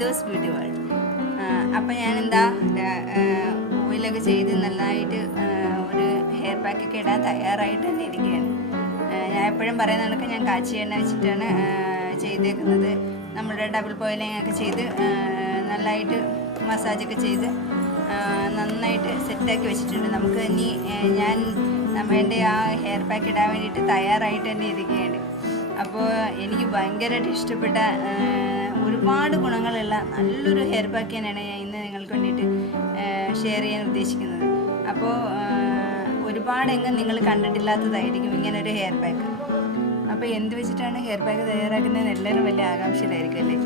Nandhu's Beauty World. അപ്പോൾ ഞാനെന്താ ഓയിലൊക്കെ ചെയ്ത് നല്ലതായിട്ട് ഒരു ഹെയർ പാക്കൊക്കെ ഇടാൻ തയ്യാറായിട്ട് തന്നെ ഇരിക്കുകയാണ്. ഞാൻ എപ്പോഴും പറയുന്ന കണക്ക് ഞാൻ കാച്ചി എണ്ണ വെച്ചിട്ടാണ് ചെയ്തേക്കുന്നത്. നമ്മുടെ ഡബിൾ ബോയിലിംഗ് ഒക്കെ ചെയ്ത് നല്ലതായിട്ട് മസാജൊക്കെ ചെയ്ത് നന്നായിട്ട് സെറ്റാക്കി വെച്ചിട്ടുണ്ട്. നമുക്ക് ഇനി ഞാൻ എൻ്റെ ആ ഹെയർ പാക്ക് ഇടാൻ വേണ്ടിയിട്ട് തയ്യാറായിട്ട് തന്നെ ഇരിക്കുകയാണ്. അപ്പോൾ എനിക്ക് ഭയങ്കരമായിട്ട് ഇഷ്ടപ്പെട്ട ഒരുപാട് ഗുണങ്ങളുള്ള നല്ലൊരു ഹെയർ പാക്ക് തന്നെയാണ് ഞാൻ ഇന്ന് നിങ്ങൾക്ക് വേണ്ടിയിട്ട് ഷെയർ ചെയ്യാൻ ഉദ്ദേശിക്കുന്നത്. അപ്പോൾ ഒരുപാടെങ്ങും നിങ്ങൾ കണ്ടിട്ടില്ലാത്തതായിരിക്കും ഇങ്ങനൊരു ഹെയർ പാക്ക്. അപ്പോൾ എന്ത് വെച്ചിട്ടാണ് ഹെയർ പാക്ക് തയ്യാറാക്കുന്നതെന്ന് എല്ലാവരും വലിയ ആകാംക്ഷയിലായിരിക്കും അല്ലേ.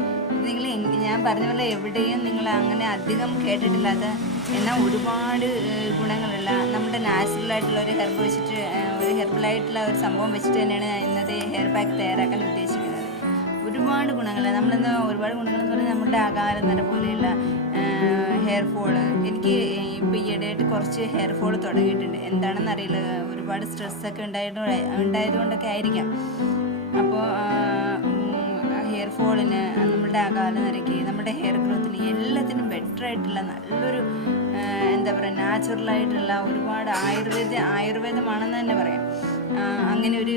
നിങ്ങൾ ഞാൻ പറഞ്ഞ പോലെ എവിടെയും നിങ്ങൾ അങ്ങനെ അധികം കേട്ടിട്ടില്ലാത്ത എന്നാൽ ഒരുപാട് ഗുണങ്ങളുള്ള നമ്മുടെ നാച്ചുറലായിട്ടുള്ള ഒരു ഹെർബ് വെച്ചിട്ട് ഒരു ഹെർബലായിട്ടുള്ള ഒരു സംഭവം വെച്ചിട്ട് തന്നെയാണ് ഞാൻ ഇന്നത്തെ ഹെയർ പാക്ക് തയ്യാറാക്കാൻ ഉദ്ദേശിക്കുന്നത്. ഒരുപാട് ഗുണങ്ങൾ നമ്മളിന്ന് ഒരുപാട് ഗുണങ്ങളെന്ന് പറഞ്ഞാൽ നമ്മുടെ അകാല നിര പോലെയുള്ള ഹെയർ ഫോള്. എനിക്ക് ഇപ്പോൾ ഈയിടെയായിട്ട് കുറച്ച് ഹെയർ ഫോള് തുടങ്ങിയിട്ടുണ്ട്. എന്താണെന്ന് അറിയില്ല, ഒരുപാട് സ്ട്രെസ്സൊക്കെ ഉണ്ടായതുകൊണ്ടൊക്കെ ആയിരിക്കാം. അപ്പോൾ ഹെയർ ഫോളിന്, നമ്മുടെ അകാല നിരക്ക്, നമ്മുടെ ഹെയർ ഗ്രോത്തിന് എല്ലാത്തിനും ബെറ്റർ ആയിട്ടുള്ള നല്ലൊരു എന്താ പറയുക നാച്ചുറലായിട്ടുള്ള ഒരുപാട് ആയുർവേദമാണെന്ന് തന്നെ പറയാം. അങ്ങനെ ഒരു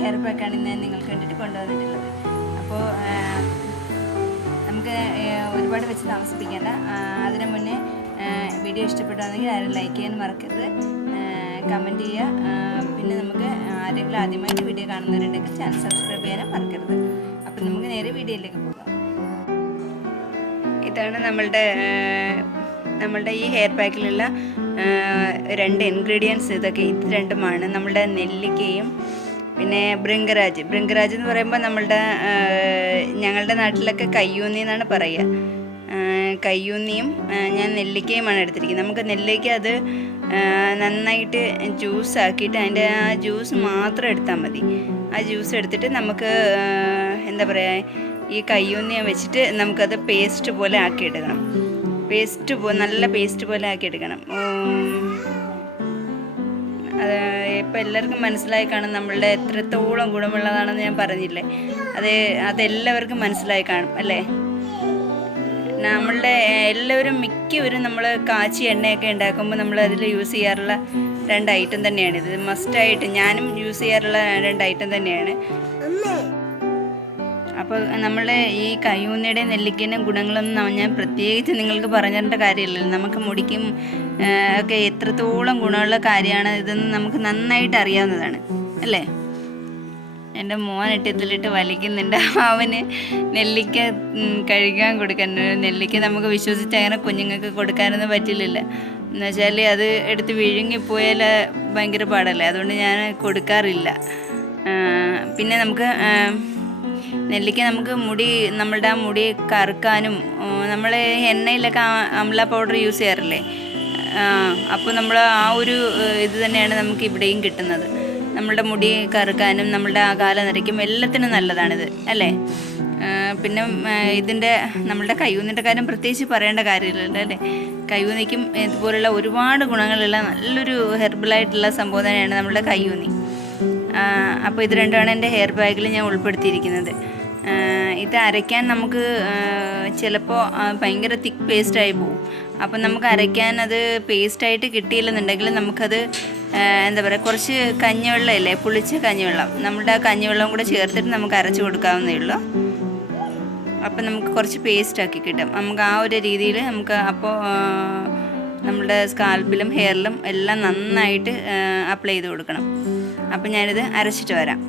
ഹെയർ പാക്കാണ് ഇന്ന് നിങ്ങൾക്ക് വേണ്ടിയിട്ട് കൊണ്ടുവന്നിട്ടുള്ളത്. അപ്പോൾ നമുക്ക് ഒരുപാട് വെച്ച് താമസിപ്പിക്കേണ്ട. അതിന് മുന്നേ വീഡിയോ ഇഷ്ടപ്പെട്ടാണെങ്കിൽ ആരും ലൈക്ക് ചെയ്യാൻ മറക്കരുത്, കമൻറ്റ് ചെയ്യുക. പിന്നെ നമുക്ക് ആരെങ്കിലും ആദ്യമായിട്ട് വീഡിയോ കാണുന്നവരുണ്ടെങ്കിൽ ചാനൽ സബ്സ്ക്രൈബ് ചെയ്യാനും മറക്കരുത്. അപ്പം നമുക്ക് നേരെ വീഡിയോയിലേക്ക് പോകാം. ഇതാണ് നമ്മളുടെ ഈ ഹെയർ പാക്കിലുള്ള 2 ഇൻഗ്രീഡിയൻസ്. ഇത് രണ്ടുമാണ് നമ്മളുടെ നെല്ലിക്കയും പിന്നെ ബ്രിംഗരാജ് എന്ന് പറയുമ്പോൾ ഞങ്ങളുടെ നാട്ടിലൊക്കെ കയ്യൂന്നി എന്നാണ് പറയുക. കയ്യൂന്നിയും ഞാൻ നെല്ലിക്കയുമാണ് എടുത്തിരിക്കുന്നത്. നമുക്ക് നെല്ലിക്ക അത് നന്നായിട്ട് ജ്യൂസ് ആക്കിയിട്ട് അതിൻ്റെ ആ ജ്യൂസ് മാത്രം എടുത്താൽ മതി. ആ ജ്യൂസ് എടുത്തിട്ട് നമുക്ക് എന്താ പറയുക, ഈ കയ്യൂന്നിയെ വെച്ചിട്ട് നമുക്കത് പേസ്റ്റ് പോലെ ആക്കിയെടുക്കണം. നല്ല പേസ്റ്റ് പോലെ ആക്കിയെടുക്കണം. ഇപ്പം എല്ലാവർക്കും മനസ്സിലായി കാണും നമ്മളുടെ എത്രത്തോളം ഗുണമുള്ളതാണെന്ന് ഞാൻ പറഞ്ഞില്ലേ. അതെല്ലാവർക്കും മനസ്സിലായി കാണും അല്ലേ. എല്ലാവരും മിക്കവരും നമ്മൾ കാച്ചി എണ്ണയൊക്കെ ഉണ്ടാക്കുമ്പോൾ നമ്മൾ അതിൽ യൂസ് ചെയ്യാറുള്ള 2 ഐറ്റം തന്നെയാണിത്. മസ്റ്റായിട്ട് ഞാനും യൂസ് ചെയ്യാറുള്ള 2 ഐറ്റം തന്നെയാണ്. അപ്പോൾ നമ്മൾ ഈ കയ്യൂന്നിയുടെയും നെല്ലിക്കയുടെയും ഗുണങ്ങളൊന്നും ഞാൻ പ്രത്യേകിച്ച് നിങ്ങൾക്ക് പറഞ്ഞിട്ട കാര്യമില്ലല്ലോ. നമുക്ക് മുടിക്കും ഒക്കെ എത്രത്തോളം ഗുണമുള്ള കാര്യമാണ് ഇതെന്ന് നമുക്ക് നന്നായിട്ട് അറിയാവുന്നതാണ് അല്ലേ. എൻ്റെ മോൻ ഇട്ടത്തിലിട്ട് വലിക്കുന്നുണ്ട്. അവന് നെല്ലിക്ക കഴിക്കാൻ കൊടുക്കാൻ. നെല്ലിക്ക നമുക്ക് വിശ്വസിച്ച് അങ്ങനെ കുഞ്ഞുങ്ങൾക്ക് കൊടുക്കാനൊന്നും പറ്റില്ലല്ലോ. എന്നുവെച്ചാൽ അത് എടുത്ത് വിഴുങ്ങിപ്പോയാൽ ഭയങ്കര പാടല്ലേ. അതുകൊണ്ട് ഞാൻ കൊടുക്കാറില്ല. പിന്നെ നമുക്ക് നെല്ലിക്ക നമുക്ക് നമ്മളുടെ ആ മുടി കറുക്കാനും, നമ്മൾ എണ്ണയിലൊക്കെ അമല പൗഡർ യൂസ് ചെയ്യാറില്ലേ. അപ്പോൾ നമ്മൾ ആ ഒരു ഇത് തന്നെയാണ് നമുക്ക് ഇവിടെയും കിട്ടുന്നത്. നമ്മളുടെ മുടി കറുക്കാനും നമ്മളുടെ അകാല നിരക്കും എല്ലാത്തിനും നല്ലതാണിത് അല്ലേ. പിന്നെ നമ്മളുടെ കയ്യൂന്നിൻ്റെ കാര്യം പ്രത്യേകിച്ച് പറയേണ്ട കാര്യമില്ലല്ലോ അല്ലേ. കയ്യൂന്നിക്കും ഇതുപോലുള്ള ഒരുപാട് ഗുണങ്ങളുള്ള നല്ലൊരു ഹെർബലായിട്ടുള്ള സംഭവം തന്നെയാണ് നമ്മളുടെ കയ്യൂന്നി. അപ്പോൾ ഇത് രണ്ടുമാണ് എൻ്റെ ഹെയർ പാക്കിൽ ഞാൻ ഉൾപ്പെടുത്തിയിരിക്കുന്നത്. ഇത് അരയ്ക്കാൻ നമുക്ക് ചിലപ്പോൾ ഭയങ്കര തിക്ക് പേസ്റ്റായി പോകും. അപ്പം നമുക്ക് അരയ്ക്കാൻ അത് പേസ്റ്റായിട്ട് കിട്ടിയില്ലെന്നുണ്ടെങ്കിൽ നമുക്കത് എന്താ പറയുക, കുറച്ച് കഞ്ഞിവെള്ളമില്ലേ, പുളിച്ച കഞ്ഞിവെള്ളം, നമ്മുടെ ആ കഞ്ഞിവെള്ളം കൂടെ ചേർത്തിട്ട് നമുക്ക് അരച്ച് കൊടുക്കാവുന്നേ ഉള്ളൂ. അപ്പം നമുക്ക് കുറച്ച് പേസ്റ്റാക്കി കിട്ടും. നമുക്ക് ആ ഒരു രീതിയിൽ നമുക്ക് അപ്പോൾ നമ്മുടെ സ്കാൽപ്പിലും ഹെയറിലും എല്ലാം നന്നായിട്ട് അപ്ലൈ ചെയ്ത് കൊടുക്കണം. അപ്പം ഞാനിത് അരച്ചിട്ട് വരാം.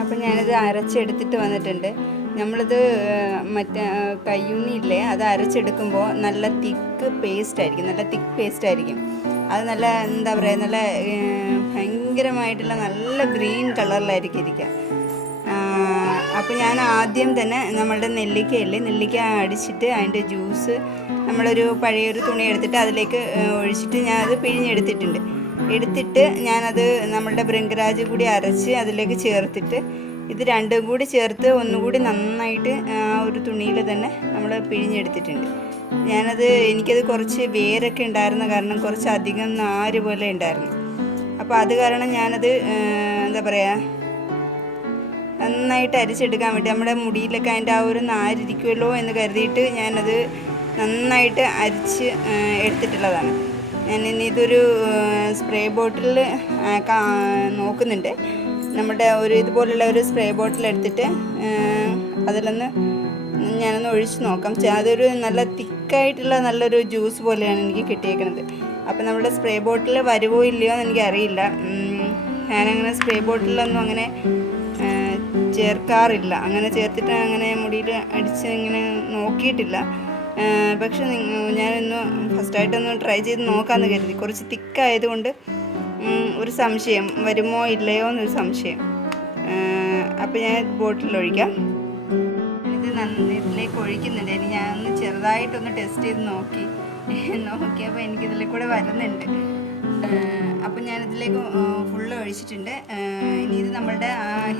അപ്പം ഞാനിത് അരച്ചെടുത്തിട്ട് വന്നിട്ടുണ്ട്. നമ്മളിത് മറ്റേ കയ്യൂന്നിയില്ലേ, അത് അരച്ചെടുക്കുമ്പോൾ നല്ല തിക്ക് പേസ്റ്റ് ആയിരിക്കും. അത് നല്ല എന്താ പറയുക, നല്ല ഭയങ്കരമായിട്ടുള്ള നല്ല ഗ്രീൻ കളറിലായിരിക്കും ഇരിക്കുക. അപ്പോൾ ഞാൻ ആദ്യം തന്നെ നമ്മളുടെ നെല്ലിക്ക അടിച്ചിട്ട് അതിൻ്റെ ജ്യൂസ് നമ്മളൊരു പഴയൊരു തുണി എടുത്തിട്ട് അതിലേക്ക് ഒഴിച്ചിട്ട് ഞാനത് പിഴിഞ്ഞെടുത്തിട്ടുണ്ട്. ഞാനത് നമ്മളുടെ ബ്രിംഗ്രാജ് കൂടി അരച്ച് അതിലേക്ക് ചേർത്തിട്ട് ഇത് രണ്ടും കൂടി ചേർത്ത് ഒന്നുകൂടി നന്നായിട്ട് ആ ഒരു തുണിയിൽ തന്നെ നമ്മൾ പിഴിഞ്ഞെടുത്തിട്ടുണ്ട്. എനിക്കത് കുറച്ച് വേരൊക്കെ ഉണ്ടായിരുന്ന കാരണം കുറച്ചധികം നാര് പോലെ ഉണ്ടായിരുന്നു. അപ്പോൾ അത് കാരണം ഞാനത് എന്താ പറയുക, നന്നായിട്ട് അരിച്ചെടുക്കാൻ വേണ്ടി നമ്മുടെ മുടിയിലൊക്കെ അതിൻ്റെ ആ ഒരു നാരിരിക്കുമല്ലോ എന്ന് കരുതിയിട്ട് ഞാനത് നന്നായിട്ട് അരിച്ച് എടുത്തിട്ടുള്ളതാണ്. ഞാനിനി ഇതൊരു സ്പ്രേ ബോട്ടിൽ നോക്കുന്നുണ്ട്. നമ്മുടെ ഒരു ഇതുപോലുള്ള ഒരു സ്പ്രേ ബോട്ടിൽ എടുത്തിട്ട് അതിലൊന്ന് ഞാനൊന്ന് ഒഴിച്ച് നോക്കാം. അതൊരു നല്ല തിക്കായിട്ടുള്ള നല്ലൊരു ജ്യൂസ് പോലെയാണ് എനിക്ക് കിട്ടിയേക്കുന്നത്. അപ്പം നമ്മുടെ സ്പ്രേ ബോട്ടിൽ വരുമോ ഇല്ലയോ എന്ന് എനിക്കറിയില്ല. ഞാനങ്ങനെ സ്പ്രേ ബോട്ടിലൊന്നും അങ്ങനെ ചേർക്കാറില്ല. അങ്ങനെ ചേർത്തിട്ട് അങ്ങനെ മുടിയിൽ അടിച്ച് ഇങ്ങനെ നോക്കിയിട്ടില്ല. പക്ഷെ ഞാനൊന്ന് ഫസ്റ്റായിട്ടൊന്ന് ട്രൈ ചെയ്ത് നോക്കാമെന്ന് കരുതി. കുറച്ച് തിക്കായതുകൊണ്ട് ഒരു സംശയം വരുമോ ഇല്ലയോ എന്നൊരു സംശയം. അപ്പോൾ ഞാൻ ബോട്ടിൽ ഒഴിക്കാം. ഇതിലേക്ക് ഒഴിക്കുന്നുണ്ട്. ഇനി ഞാനൊന്ന് ചെറുതായിട്ടൊന്ന് ടെസ്റ്റ് ചെയ്ത് നോക്കിയപ്പോൾ എനിക്കിതിൽ കൂടെ വരുന്നുണ്ട്. അപ്പം ഞാനിതിലേക്ക് ഫുള്ള് ഒഴിച്ചിട്ടുണ്ട്. ഇനി ഇത് നമ്മളുടെ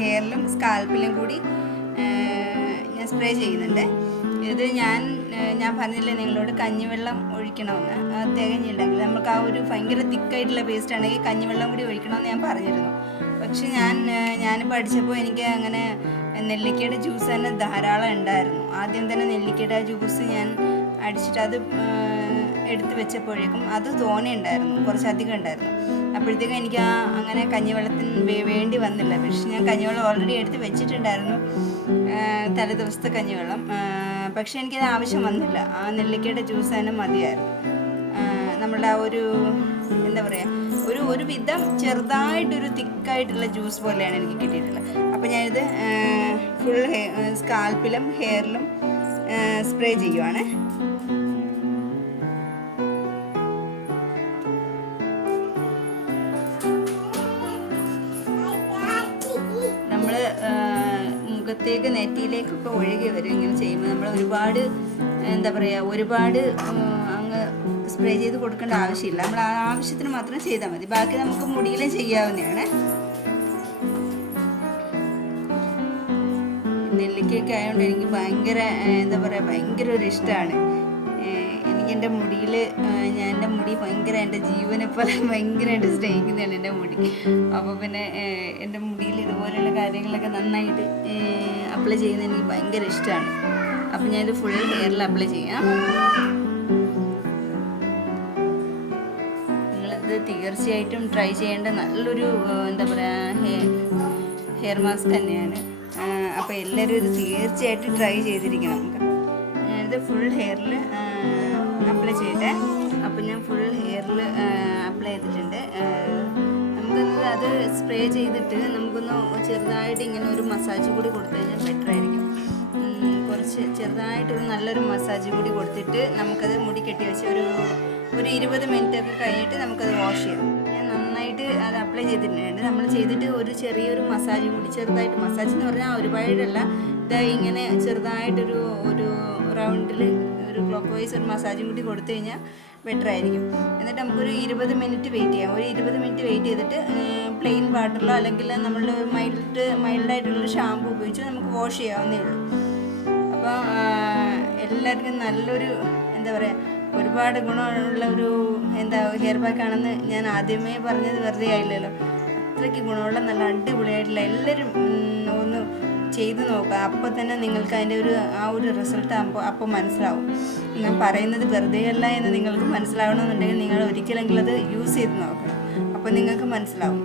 ഹെയറിലും സ്കാൽപ്പിലും കൂടി ഞാൻ സ്പ്രേ ചെയ്യുന്നുണ്ട്. ഇത് ഞാൻ പറഞ്ഞില്ലേ നിങ്ങളോട് കഞ്ഞിവെള്ളം ഒഴിക്കണമെന്ന്. തികഞ്ഞില്ലെങ്കിൽ നമുക്ക് ആ ഒരു ഭയങ്കര തിക്കായിട്ടുള്ള പേസ്റ്റ് ആണെങ്കിൽ കഞ്ഞിവെള്ളം കൂടി ഒഴിക്കണമെന്ന് ഞാൻ പറഞ്ഞിരുന്നു. പക്ഷെ ഞാനിപ്പോൾ അടിച്ചപ്പോൾ എനിക്ക് അങ്ങനെ നെല്ലിക്കയുടെ ജ്യൂസ് തന്നെ ധാരാളം ഉണ്ടായിരുന്നു. ആദ്യം തന്നെ നെല്ലിക്കയുടെ ജ്യൂസ് ഞാൻ അടിച്ചിട്ട് അത് എടുത്ത് വെച്ചപ്പോഴേക്കും അത് തോനെ ഉണ്ടായിരുന്നു, കുറച്ചധികം ഉണ്ടായിരുന്നു. അപ്പോഴത്തേക്കും എനിക്ക് അങ്ങനെ കഞ്ഞിവെള്ളത്തിന് വേണ്ടി വന്നില്ല. പക്ഷെ ഞാൻ കഞ്ഞിവെള്ളം ഓൾറെഡി എടുത്ത് വെച്ചിട്ടുണ്ടായിരുന്നു, തലേ ദിവസത്തെ കഞ്ഞിവെള്ളം. പക്ഷെ എനിക്കത് ആവശ്യം വന്നില്ല. ആ നെല്ലിക്കയുടെ ജ്യൂസ് തന്നെ മതിയായിരുന്നു. നമ്മളുടെ ആ ഒരു എന്താ പറയുക, ഒരു വിധം ചെറുതായിട്ടൊരു തിക്കായിട്ടുള്ള ജ്യൂസ് പോലെയാണ് എനിക്ക് കിട്ടിയിട്ടുള്ളത്. അപ്പോൾ ഞാനിത് ഫുൾ സ്കാൽപ്പിലും ഹെയറിലും സ്പ്രേ ചെയ്യുവാണ്. നമ്മൾ മുഖത്തേക്ക് നെറ്റിയിലേക്കൊക്കെ ഒഴുകി വരും ഇങ്ങനെ ചെയ്യുമ്പോൾ. നമ്മൾ ഒരുപാട് എന്താ പറയുക, ഒരുപാട് അങ്ങ് സ്പ്രേ ചെയ്ത് കൊടുക്കേണ്ട ആവശ്യമില്ല. നമ്മൾ ആ ആവശ്യത്തിന് മാത്രം ചെയ്താൽ മതി. ബാക്കി നമുക്ക് മുടിയിലും ചെയ്യാവുന്നതാണ്. നെല്ലിക്കയൊക്കെ ആയതുകൊണ്ട് എനിക്ക് ഭയങ്കര എന്താ പറയുക, ഭയങ്കര ഒരു ഇഷ്ടമാണ്. എനിക്കെൻ്റെ മുടിയിൽ എൻ്റെ മുടി ഭയങ്കര എൻ്റെ ജീവനെ പോലെ ഭയങ്കരമായിട്ട് സ്നേഹിക്കുന്നതാണ് എൻ്റെ മുടി. അപ്പോൾ പിന്നെ എൻ്റെ മുടിയിൽ ഇതുപോലെയുള്ള കാര്യങ്ങളൊക്കെ നന്നായിട്ട് അപ്ലൈ ചെയ്യുന്നത് എനിക്ക് ഭയങ്കര ഇഷ്ടമാണ്. അപ്പോൾ ഞാനിത് ഫുൾ ഹെയറിൽ അപ്ലൈ ചെയ്യാം. നിങ്ങളിത് തീർച്ചയായിട്ടും ട്രൈ ചെയ്യേണ്ട നല്ലൊരു എന്താ പറയുക ഹെയർ മാസ്ക് തന്നെയാണ്. അപ്പോൾ എല്ലാവരും ഇത് തീർച്ചയായിട്ടും ട്രൈ ചെയ്തിരിക്കണം. ഞാനിത് ഫുൾ ഹെയറിൽ അപ്ലൈ ചെയ്തേ. അപ്പോൾ ഞാൻ ഫുൾ ഹെയറിൽ അപ്ലൈ ചെയ്തിട്ടുണ്ട്. നമുക്കൊന്ന് അത് സ്പ്രേ ചെയ്തിട്ട് നമുക്കൊന്ന് ചെറുതായിട്ട് ഇങ്ങനെ ഒരു മസാജ് കൂടി കൊടുത്തു കഴിഞ്ഞാൽ ബെറ്റർ ആയിരിക്കും. കുറച്ച് ചെറുതായിട്ടൊരു നല്ലൊരു മസാജ് കൂടി കൊടുത്തിട്ട് നമുക്കത് മുടി കെട്ടി വെച്ച് ഒരു 20 മിനിറ്റൊക്കെ കഴിഞ്ഞിട്ട് നമുക്കത് വാഷ് ചെയ്യാം. ഞാൻ നന്നായിട്ട് അത് അപ്ലൈ ചെയ്തിട്ടുണ്ട്. നമ്മൾ ചെയ്തിട്ട് ഒരു ചെറിയൊരു മസാജ് കൂടി, ചെറുതായിട്ട് മസാജ് എന്ന് പറഞ്ഞാൽ ഒരുപാടല്ല, ഇതാ ഇങ്ങനെ ചെറുതായിട്ടൊരു റൗണ്ടിൽ ഒരു ക്ലോക്ക് വൈസ് ഒരു മസാജും കൂടി കൊടുത്തു കഴിഞ്ഞാൽ ബെറ്റർ ആയിരിക്കും. എന്നിട്ട് നമുക്കൊരു 20 മിനിറ്റ് വെയിറ്റ് ചെയ്യാം. ഒരു 20 മിനിറ്റ് വെയിറ്റ് ചെയ്തിട്ട് പ്ലെയിൻ വാട്ടറിലോ അല്ലെങ്കിൽ നമ്മൾ മൈൽഡായിട്ടുള്ളൊരു ഷാമ്പു ഉപയോഗിച്ച് നമുക്ക് വാഷ് ചെയ്യാവുന്നേ ഉള്ളൂ. അപ്പോൾ എല്ലാവർക്കും നല്ലൊരു എന്താ പറയുക, ഒരുപാട് ഗുണമുള്ള ഒരു ഹെയർ പാക്ക് ആണെന്ന് ഞാൻ ആദ്യമേ പറഞ്ഞത് വെറുതെ ആയില്ലല്ലോ. അത്രയ്ക്ക് ഗുണമുള്ള നല്ല അടിപൊളിയായിട്ടുള്ള എല്ലാവരും ഒന്ന് ചെയ്ത് നോക്കുക. അപ്പോൾ തന്നെ നിങ്ങൾക്ക് അതിൻ്റെ ആ ഒരു റിസൾട്ട് അപ്പോൾ മനസ്സിലാവും. ഞാൻ പറയുന്നത് വെറുതെ അല്ല എന്ന് നിങ്ങൾക്ക് മനസ്സിലാവണമെന്നുണ്ടെങ്കിൽ നിങ്ങൾ ഒരിക്കലെങ്കിലും അത് യൂസ് ചെയ്ത് നോക്കണം. അപ്പോൾ നിങ്ങൾക്ക് മനസ്സിലാവും.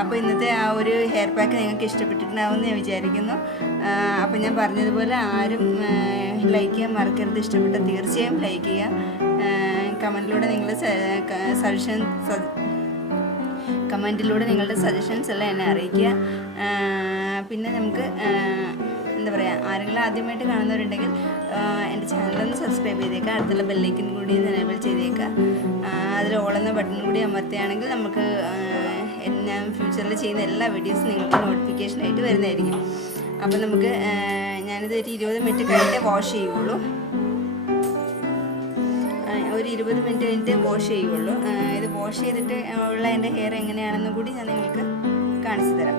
അപ്പോൾ ഇന്നത്തെ ആ ഒരു ഹെയർ പാക്ക് നിങ്ങൾക്ക് ഇഷ്ടപ്പെട്ടിട്ടുണ്ടാവുമെന്ന് ഞാൻ വിചാരിക്കുന്നു. അപ്പോൾ ഞാൻ പറഞ്ഞതുപോലെ ആരും ലൈക്ക് ചെയ്യാൻ മറക്കരുത്. ഇഷ്ടപ്പെട്ട തീർച്ചയായും ലൈക്ക് ചെയ്യുക. കമൻറ്റിലൂടെ നിങ്ങളുടെ സജഷൻസ് എല്ലാം എന്നെ അറിയിക്കുക. പിന്നെ നമുക്ക് എന്താ പറയുക, ആരെങ്കിലും ആദ്യമായിട്ട് കാണുന്നവരുണ്ടെങ്കിൽ എൻ്റെ ചാനലൊന്ന് സബ്സ്ക്രൈബ് ചെയ്തേക്കുക. അടുത്തുള്ള ബെല്ലൈക്കൻ കൂടി എനേബിൾ ചെയ്തേക്കുക. അതിൽ ഓളെന്ന ബട്ടൺ കൂടി അമർത്തുകയാണെങ്കിൽ നമുക്ക് ഞാൻ ഫ്യൂച്ചറിൽ ചെയ്യുന്ന എല്ലാ വീഡിയോസും നിങ്ങൾക്ക് നോട്ടിഫിക്കേഷനായിട്ട് വരുന്നതായിരിക്കും. അപ്പം നമുക്ക് ഞാനിത് ഒരു 20 മിനിറ്റ് കഴിഞ്ഞിട്ട് വാഷ് ചെയ്യുള്ളൂ. ഒരു 20 മിനിറ്റ് കഴിഞ്ഞിട്ട് വാഷ് ചെയ്യുള്ളൂ. ഇത് വാഷ് ചെയ്തിട്ട് ഉള്ള എൻ്റെ ഹെയർ എങ്ങനെയാണെന്നും കൂടി ഞാൻ നിങ്ങൾക്ക് കാണിച്ചു തരാം.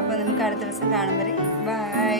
അപ്പോൾ നമുക്ക് അടുത്ത ദിവസം കാണും വരെ ബൈ.